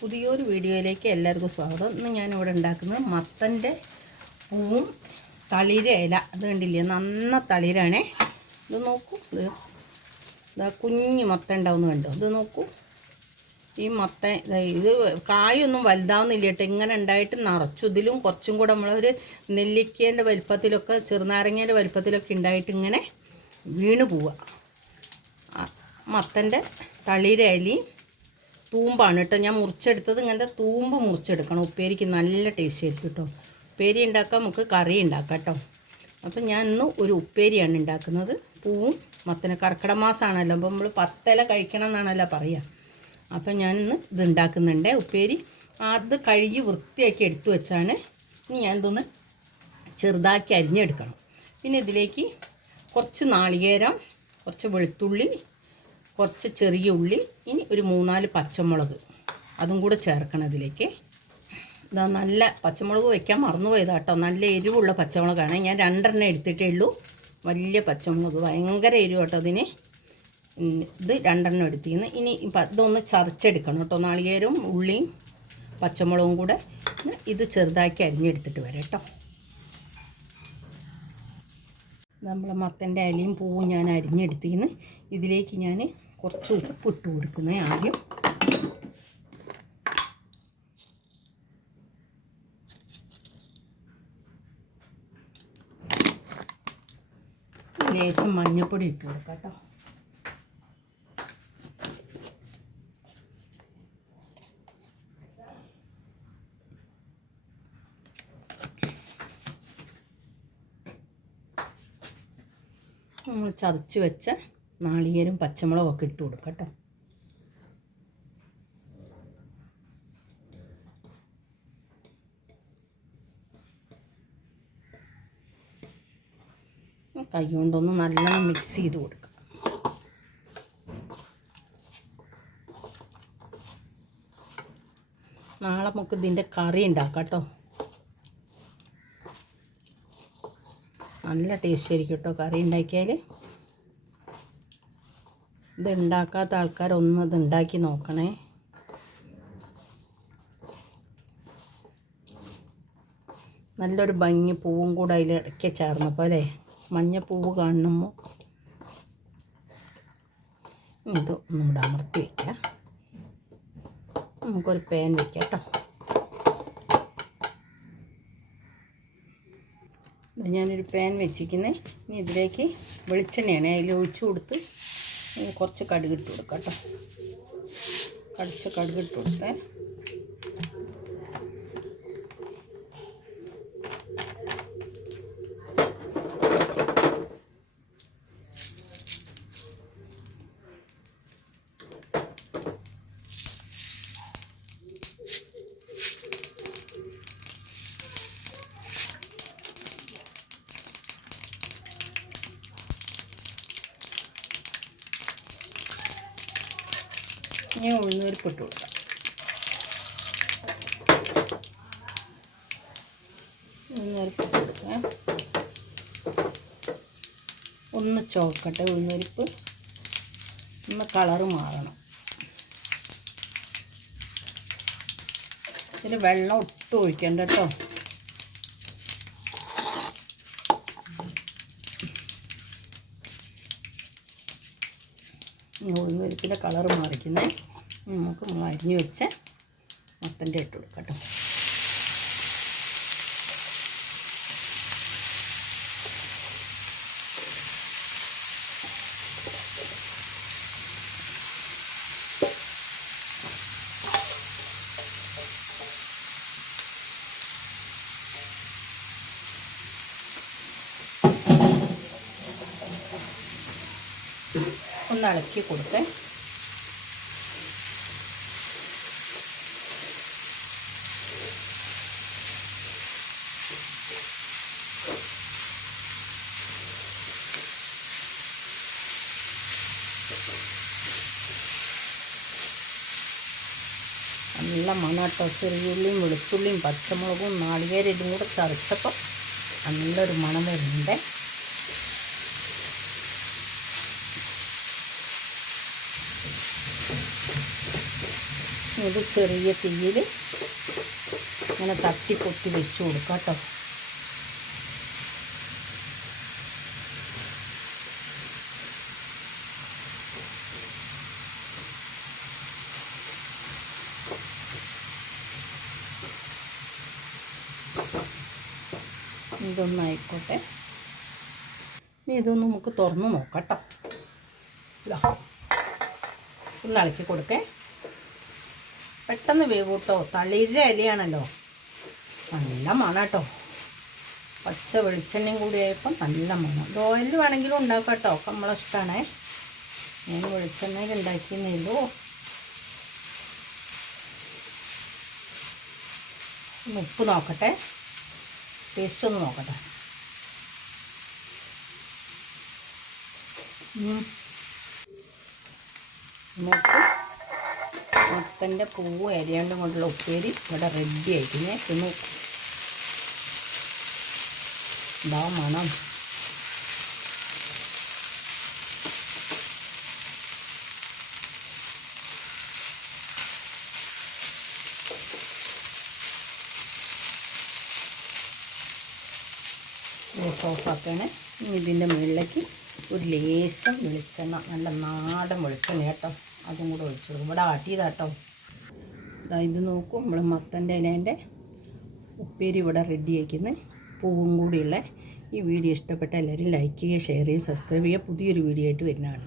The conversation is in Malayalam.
പുതിയൊരു വീഡിയോയിലേക്ക് എല്ലാവർക്കും സ്വാഗതം. ഇന്ന് ഞാനിവിടെ ഉണ്ടാക്കുന്നത് മത്തന്റെ പൂവും തളിര ഇല. അത് കണ്ടില്ലേ? നന്ന തളിരാണേ. ഇത് നോക്കൂ. ഇത് ഇതാ കുഞ്ഞ് മത്തൻ ഉണ്ടാവുന്ന കണ്ടോ? ഇത് നോക്കൂ. ഈ മത്തൻ ദാ ഇത് കായൊന്നും വലുതാവുന്നില്ല കേട്ടോ. ഇങ്ങനെ ഉണ്ടായിട്ട് നിറച്ചു. ഇതിലും കുറച്ചും കൂടെ നമ്മളൊരു നെല്ലിക്കേന്റെ വലിപ്പത്തിലൊക്കെ ചെറുനാരങ്ങേന്റെ വലിപ്പത്തിലൊക്കെ ഉണ്ടായിട്ട് ഇങ്ങനെ വീണ് പോവുക. മത്തന്റെ തളിര ഇലയും തൂമ്പാണ് കേട്ടോ. ഞാൻ മുറിച്ചെടുത്തത് ഇങ്ങനത്തെ തൂമ്പ് മുറിച്ചെടുക്കണം. ഉപ്പേരിക്ക് നല്ല ടേസ്റ്റ് ആയിരിക്കും കേട്ടോ. ഉപ്പേരി ഉണ്ടാക്കാം നമുക്ക് കറി ഉണ്ടാക്കാം കേട്ടോ. അപ്പം ഞാൻ ഇന്ന് ഒരു ഉപ്പേരിയാണ് ഉണ്ടാക്കുന്നത്. പൂവും മത്തന കർക്കിടക മാസമാണല്ലോ. അപ്പോൾ നമ്മൾ പത്തല കഴിക്കണം എന്നാണല്ലോ പറയുക. അപ്പം ഞാൻ ഇന്ന് ഇത് ഉണ്ടാക്കുന്നുണ്ട് ഉപ്പേരി. അത് കഴുകി വൃത്തിയാക്കി എടുത്തു വെച്ചാണ് ഇനി ഞാൻ ഇതൊന്ന് ചെറുതാക്കി അരിഞ്ഞെടുക്കണം. പിന്നെ ഇതിലേക്ക് കുറച്ച് നാളികേരം കുറച്ച് വെളുത്തുള്ളി കുറച്ച് ചെറിയ ഉള്ളി ഇനി ഒരു മൂന്നാൽ പച്ചമുളക്. അതും കൂടെ ചേർക്കണം ഇതിലേക്ക്. ഇതാ നല്ല പച്ചമുളക് വയ്ക്കാൻ മറന്നുപോയതാ കേട്ടോ നല്ല എരിവുള്ള പച്ചമുളകാണ്. ഞാൻ രണ്ടെണ്ണം എടുത്തിട്ടേ ഉള്ളൂ. വലിയ പച്ചമുളക് ഭയങ്കര എരിവ് കേട്ടോ അതിന്. ഇത് രണ്ടെണ്ണം എടുത്തിരുന്നു. ഇനി ഇതൊന്ന് ചതച്ചെടുക്കണം കേട്ടോ നാളികേരവും ഉള്ളിയും പച്ചമുളകും കൂടെ. ഇത് ചെറുതാക്കി അരിഞ്ഞെടുത്തിട്ട് വരാം കേട്ടോ നമ്മളെ മത്തന്റെ അലയും പൂവും ഞാൻ അരിഞ്ഞെടുത്തിന്ന് ഇതിലേക്ക് ഞാൻ കുറച്ച് ഉപ്പ് ഇട്ട് കൊടുക്കുന്നത് ആദ്യം. ലേശം മഞ്ഞൾപ്പൊടി ഇട്ട് കൊടുക്കാം കേട്ടോ. നമ്മൾ ചതച്ച് വെച്ച നാളികേരും പച്ചമുളകും ഒക്കെ ഇട്ട് കൊടുക്കാം കേട്ടോ. കൈ കൊണ്ടൊന്ന് നല്ലോണം മിക്സ് ചെയ്ത് കൊടുക്കാം. നാളെ നമുക്ക് ഇതിന്റെ കറി ഉണ്ടാക്കാം കേട്ടോ. നല്ല ടേസ്റ്റ് ആയിരിക്കും കേട്ടോ കറി ഉണ്ടാക്കിയാൽ ഇത് ഉണ്ടാക്കാത്ത ആൾക്കാരൊന്നും ഇത് ഉണ്ടാക്കി നോക്കണേ. നല്ലൊരു ഭംഗി പൂവും കൂടെ അതിൽ ഇടയ്ക്ക് ചേർന്നപ്പോൾ അല്ലേ? മഞ്ഞപ്പൂവ് കാണുമ്പോൾ ഇത് ഒന്നും കൂടെ അമർത്തി വയ്ക്കാം നമുക്കൊരു പേൻ വയ്ക്കാം കേട്ടോ ഇത് ഞാനൊരു പാൻ വെച്ചിരിക്കുന്നത് ഇനി ഇതിലേക്ക് വെളിച്ചെണ്ണയാണ്. അതിൽ ഒഴിച്ചു കൊടുത്ത് കുറച്ച് കടുകിട്ട് കൊടുക്കാം കേട്ടോ. കടിച്ച് കടുകിട്ട് കൊടുത്തേ. ഇനി ഉഴുന്നൂരിപ്പ് ഇട്ട് കൊടുക്കാം. ഉഴുന്നൂരിപ്പ് കൊടുക്കാം. ഒന്ന് ചോക്കട്ടെ ഉഴുന്നൂരിപ്പ്. ഒന്ന് കളറ് മാറണം. ഇതിൽ വെള്ളം ഒട്ടും ഒഴിക്കണ്ട കേട്ടോ. ഉഴുന്നരിപ്പിന്റെ കളർ മാറിക്കുന്നേ. നമുക്ക് നമ്മൾ അരിഞ്ഞു വെച്ച് മത്തന്റെ ഇട്ട് കൊടുക്കാം കേട്ടോ. ഒന്ന് ഇളക്കി കൊടുത്തേ നല്ല മണട്ടോ. ചെറിയുള്ളിയും വെളുത്തുള്ളിയും പച്ചമുളകും നാളികേരം ഇതും കൂടെ ചതച്ചപ്പോൾ നല്ലൊരു മണം വരുന്നുണ്ട്. ഇത് ചെറിയ തീയിൽ ഇങ്ങനെ തട്ടി പൊത്തി വെച്ച് കൊടുക്കുക കേട്ടോ. ഇതൊന്നായിക്കോട്ടെ. ഇനി ഇതൊന്ന് നമുക്ക് തുറന്ന് നോക്കാം കേട്ടോ. ഒന്ന് ഇളക്കി കൊടുക്കേ. പെട്ടെന്ന് വേവ് കേട്ടോ തളിരുടെ ഇലയാണല്ലോ. നല്ല മണാട്ടോ. പച്ച വെളിച്ചെണ്ണയും കൂടി ആയപ്പോൾ നല്ല മണം. ഓയിൽ വേണമെങ്കിലും ഉണ്ടാക്കാം കേട്ടോ നമ്മളെ ഇഷ്ടമാണേ ഞാൻ വെളിച്ചെണ്ണയിൽ ഉണ്ടാക്കിയെന്നേ ഉള്ളൂ. ഉപ്പ് നോക്കട്ടെ. ടേസ്റ്റ് ഒന്ന് നോക്കട്ടെ. ഉം. മത്തന്റെ പൂവ് അരിയാണ്ട് കൊണ്ടുള്ള ഉപ്പേരി ഇവിടെ റെഡി ആയിക്കുന്നേ തിന്നു ഇതാ മണം. സോഫാക്കാണ് ഇനി ഇതിന്റെ മുകളിലേക്ക് ഒരു ലേശം വെളിച്ചെണ്ണ നല്ല നാടൻ വെളിച്ചെണ്ണ കേട്ടോ. അതും കൂടെ ഒഴിച്ചു കൊടുക്കും ഇവിടെ ആട്ടിയതാട്ടോ. ഇതാ ഇത് നോക്കൂ നമ്മൾ മത്തന്റെ ഇലേന്റെ ഉപ്പേരി ഇവിടെ റെഡി ആക്കുന്നത് പൂവും കൂടിയുള്ള ഈ വീഡിയോ ഇഷ്ടപ്പെട്ട എല്ലാവരും ലൈക്ക് ചെയ്യുക ഷെയർ ചെയ്യുക സബ്സ്ക്രൈബ് ചെയ്യുക. പുതിയൊരു വീഡിയോ ആയിട്ട് വരുന്നതാണ്.